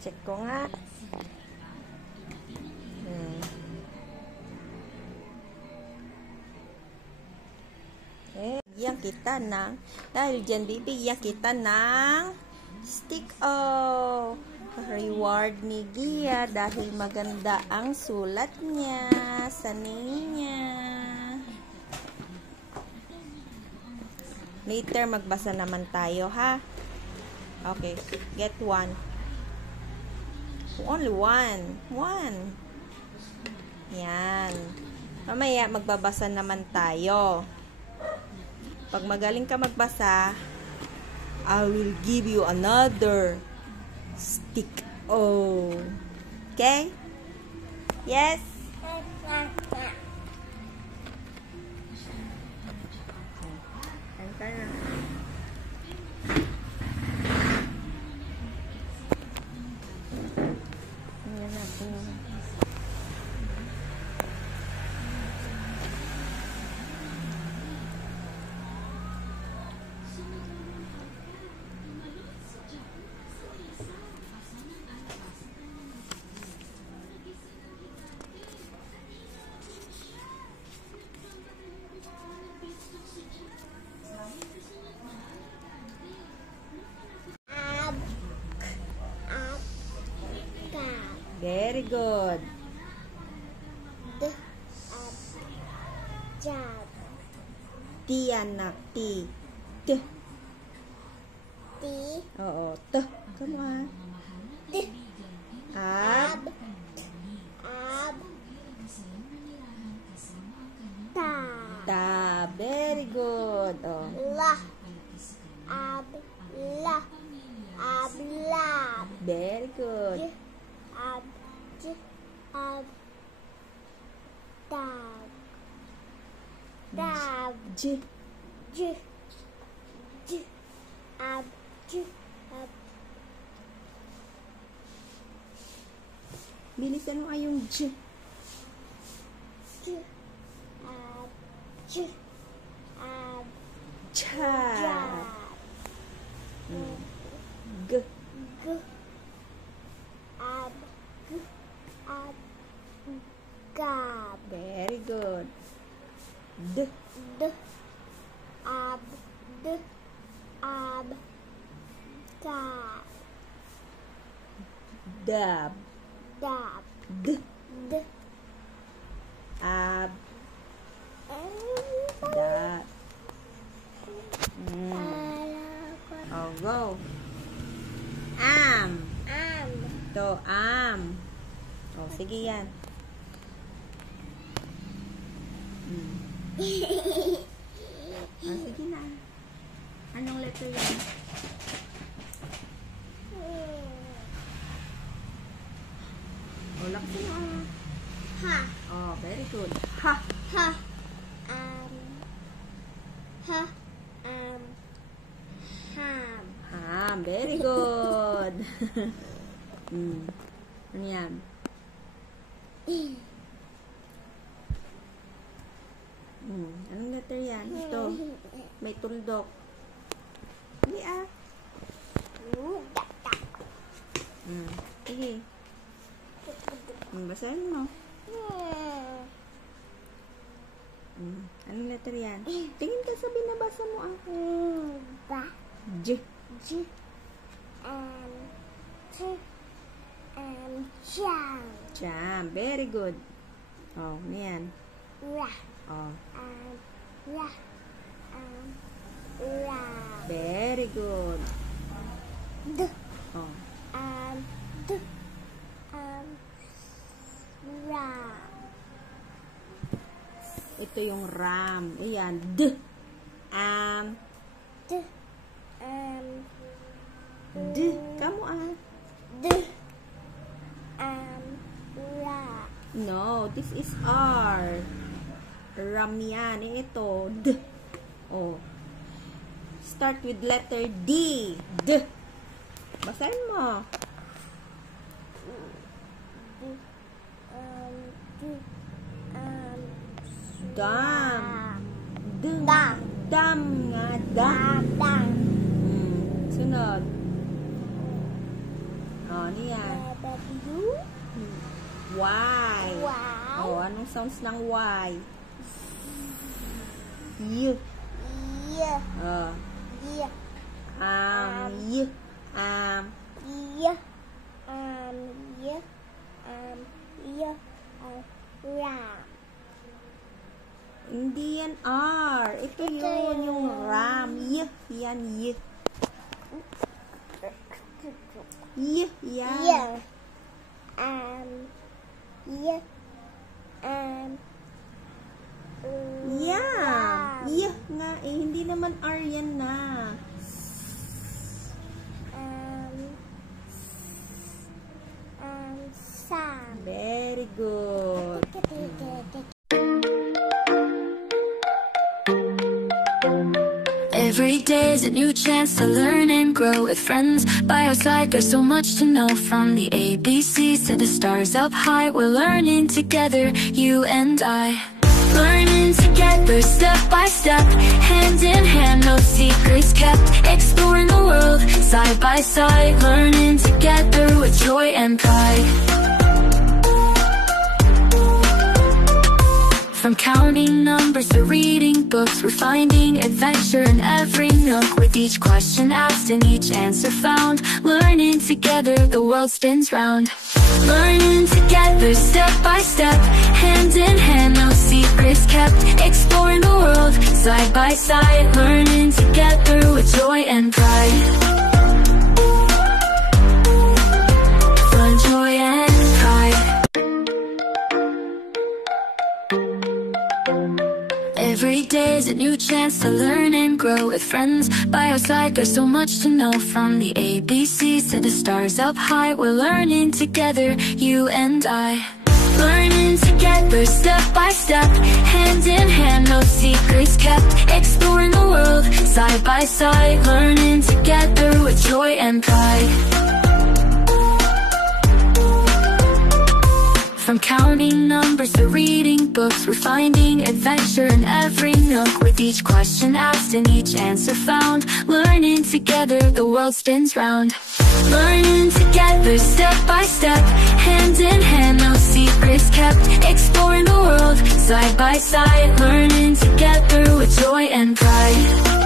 Check ko nga. Bibigyan kita ng, dahil dyan, bibigyan kita ng stick o reward ni Gia dahil maganda ang sulat niya sa name niya. Later, magbasa naman tayo, ha? Okay, get one. Only one. One. Yan. Mamaya, magbabasa naman tayo. Pag magaling ka magbasa, I will give you another stick. Oh. Okay? Yes? Very good. Job. T anak, T. T. T. Oo, T. Come on. T. Ab. Ab. Ta. Ta. Very good. Oh. La. Ab. La. Ab. La. Very good. Ab. J. Ab. Dab. Dab. J. J. J. Ab. J. Ab. Bilisan mo ay yung J. J. Ab. J. Ab. Cha. Jab. G. G. Ab. G. Ab. Gab. Very good. D. D. Ab. D. Ab. Gab. Dab. Dab. D. D. Ab. Dab. Oh, go. Am. Am. To, am. Oh, sige yan. Oh, sige na. Anong letter yan? Oh, laksin mo. Ha. Oh, very good. Ha. Ha. Ham. Ham. Very good. Ano yan? Anong letter yan? Ito. May tuldok. Hindi ah. Sige. Basahin mo. Anong letter yan? Tingin ka sa binabasa mo ah. Ba. J. J. T. Jam. Jam. Very good. Oh, ano yan? Ra. Oh. Ra. Ra. Very good. D. Oh. D. Ra. Ito yung ram. Ayan. D. D. D. Kamu ah. D. Ra. No, this is R. Ram yan. Ito. D. Oh. Start with letter D. D. Basahin mo. Dam. Dam. Dam nga. Dam. Dam. Sunod. Y. Y. Oh, anong sounds ng Y? Y. Y. Oh. Y. Y. Y. Y. Ram. Hindi yan R. Ito yun, yung ram. Y. Yan, Y. Y. Yan. Y. Yeah. Y nga eh. Hindi naman R yan na. Sam. Very good. Every day is a new chance to learn and grow with friends by our side. There's so much to know, from the ABCs to the stars up high. We're learning together, you and I. Learning together, step by step, hand in hand, no secrets kept. Exploring the world, side by side. Learning together with joy and pride. From counting numbers to reading books, we're finding adventure in every nook. With each question asked and each answer found, learning together, the world spins round. Learning together, step by step, hand in hand, no secrets kept. Exploring the world, side by side. Learning together with joy and pride. Fun, joy and pride. Every day is a new chance to learn and grow with friends by our side. There's so much to know, from the ABCs to the stars up high. We're learning together, you and I. Learning together, step by step, hand in hand, no secrets kept. Exploring the world, side by side. Learning together with joy and pride. From counting numbers to reading books, we're finding adventure in every nook. With each question asked and each answer found, learning together, the world spins round. Learning together, step by step, hand in hand, no secrets kept. Exploring the world, side by side. Learning together with joy and pride.